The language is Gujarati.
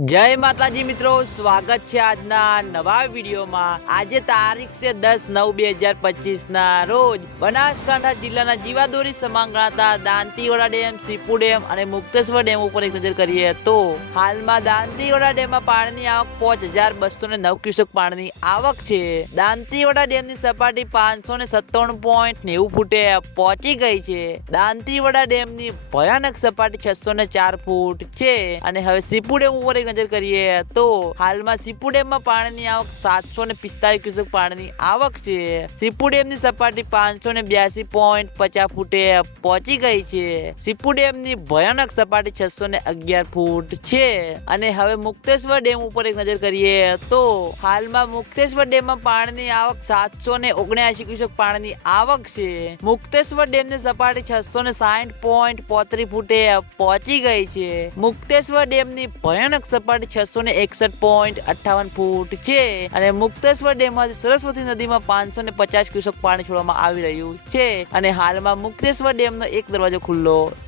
જય માતાજી મિત્રો, સ્વાગત છે આજના નવા વિડીયોમાં. આજે તારીખ છે દસ નવ બે હજાર પચીસ ના રોજ બનાસકાંઠા જિલ્લાના જીવાદોરી સમાન ગણાતા દાંતીવાડા ડેમ, સીપુ ડેમ અને મુક્તેશ્વર ડેમ ઉપર એક નજર કરીએ તો હાલમાં દાંતીવાડા ડેમમાં પાણીની આવક પાંચ હજાર બસો ને નવ ક્યુસેક પાણીની આવક છે. દાંતીવાડા ડેમની સપાટી પાંચસો ને સત્તાણું પોઈન્ટ નેવું ફૂટે પહોંચી ગઈ છે. દાંતીવાડા ડેમની ભયાનક સપાટી છસો ને ચાર ફૂટ છે અને હવે સીપુ ડેમ ઉપર નજર કરીએ તો હાલમાં સીપુ ડેમમાં પાણીની આવક સાતસો ને પિસ્તાલીસ ક્યુસેક પાણીની આવક છે. સીપુ ડેમની સપાટી પાંચસો ને બ્યાસી પોઈન્ટ પચાસ ફૂટે પહોંચી ગઈ છે. સીપુ ડેમની ભયાનક સપાટી છસો ને અગિયાર ફૂટ છે. અને હવે મુક્તેશ્વર ડેમ ઉપર એક નજર કરીએ તો હાલમાં મુક્તેશ્વર ડેમમાં પાણીની આવક સાતસો ને ઓગણ્યાસી ક્યુસેક પાણીની આવક છે. મુક્તેશ્વર ડેમની સપાટી છસો ને સાઠ પોઈન્ટ પોત્રીસ ફૂટે પહોંચી ગઈ છે. મુક્તેશ્વર ડેમની ભયાનક સપાટી છસો ને એકસઠ પોઈન્ટ અઠ્ઠાવન ફૂટ છે. અને મુક્તેશ્વર ડેમમાંથી સરસ્વતી નદીમાં પાંચસો ને પચાસ ક્યુસેક પાણી છોડવામાં આવી રહ્યું છે. અને હાલમાં મુક્તેશ્વર ડેમનો એક દરવાજો ખુલ્લો